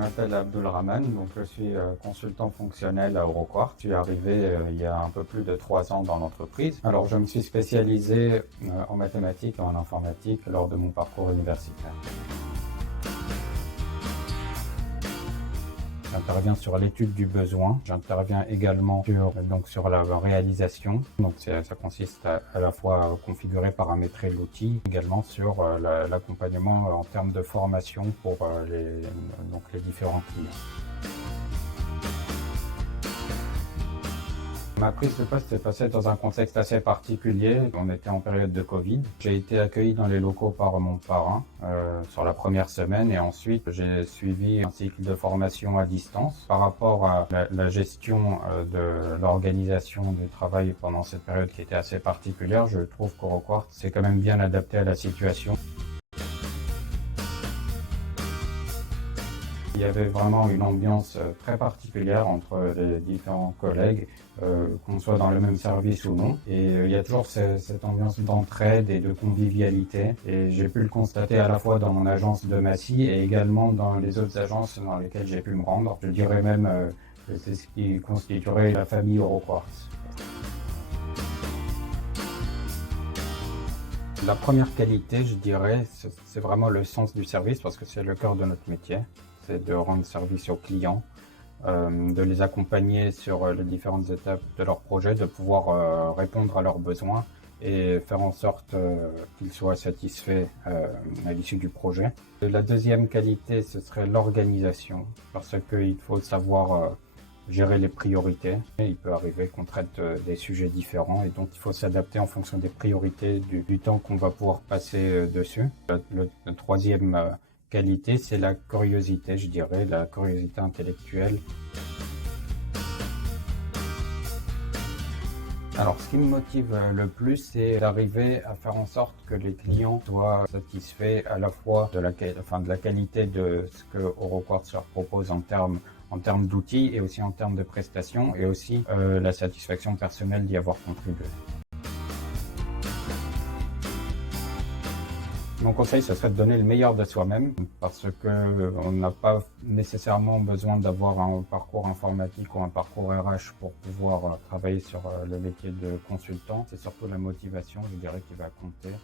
m'appelle Abdulrahman, donc je suis consultant fonctionnel à Euroquart. Je suis arrivé il y a un peu plus de 3 ans dans l'entreprise. Alors je me suis spécialisé en mathématiques et en informatique lors de mon parcours universitaire. J'interviens sur l'étude du besoin, j'interviens également sur la réalisation, donc ça consiste à la fois à configurer, paramétrer l'outil, également sur l'accompagnement en termes de formation pour les différents clients. Ma prise de poste s'est passée dans un contexte assez particulier. On était en période de Covid. J'ai été accueilli dans les locaux par mon parrain sur la première semaine et ensuite j'ai suivi un cycle de formation à distance. Par rapport à la gestion de l'organisation du travail pendant cette période qui était assez particulière, je trouve qu'Euroquart s'est quand même bien adapté à la situation. Il y avait vraiment une ambiance très particulière entre les différents collègues, qu'on soit dans le même service ou non. Et il y a toujours cette ambiance d'entraide et de convivialité. Et j'ai pu le constater à la fois dans mon agence de Massy et également dans les autres agences dans lesquelles j'ai pu me rendre. Je dirais même que c'est ce qui constituerait la famille Euroquart. La première qualité, je dirais, c'est vraiment le sens du service parce que c'est le cœur de notre métier. C'est de rendre service aux clients, de les accompagner sur les différentes étapes de leur projet, de pouvoir répondre à leurs besoins et faire en sorte qu'ils soient satisfaits à l'issue du projet. La deuxième qualité, ce serait l'organisation, parce qu'il faut savoir gérer les priorités. Il peut arriver qu'on traite des sujets différents et donc il faut s'adapter en fonction des priorités du temps qu'on va pouvoir passer dessus. Le troisième qualité, c'est la curiosité, je dirais, la curiosité intellectuelle. Alors, ce qui me motive le plus, c'est d'arriver à faire en sorte que les clients soient satisfaits à la fois de la qualité de ce que Euroquart leur propose en termes d'outils et aussi en termes de prestations et aussi la satisfaction personnelle d'y avoir contribué. Mon conseil, ce serait de donner le meilleur de soi-même parce qu'on n'a pas nécessairement besoin d'avoir un parcours informatique ou un parcours RH pour pouvoir travailler sur le métier de consultant. C'est surtout la motivation, je dirais, qui va compter.